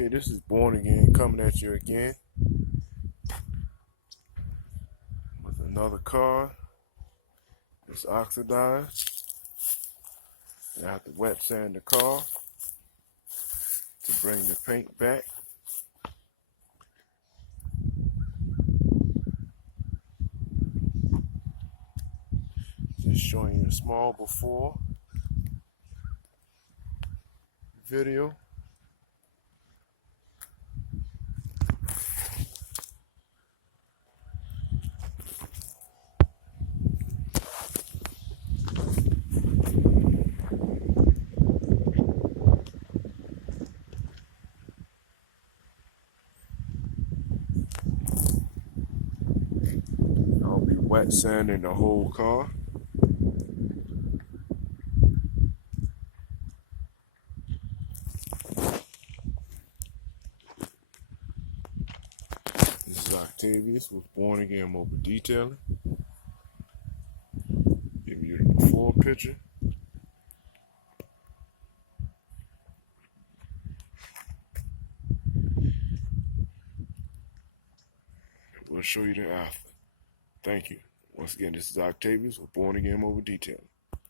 Okay, this is Born Again coming at you again with another car. It's oxidized. I have to wet sand the car to bring the paint back. Just showing you a small before video. I'll be wet sanding the whole car. This is Octavius with Born Again Mobile Detailing. Give you the before picture. We'll show you the after. Thank you. Once again, this is Octavius with Born Again Mobile Detailing.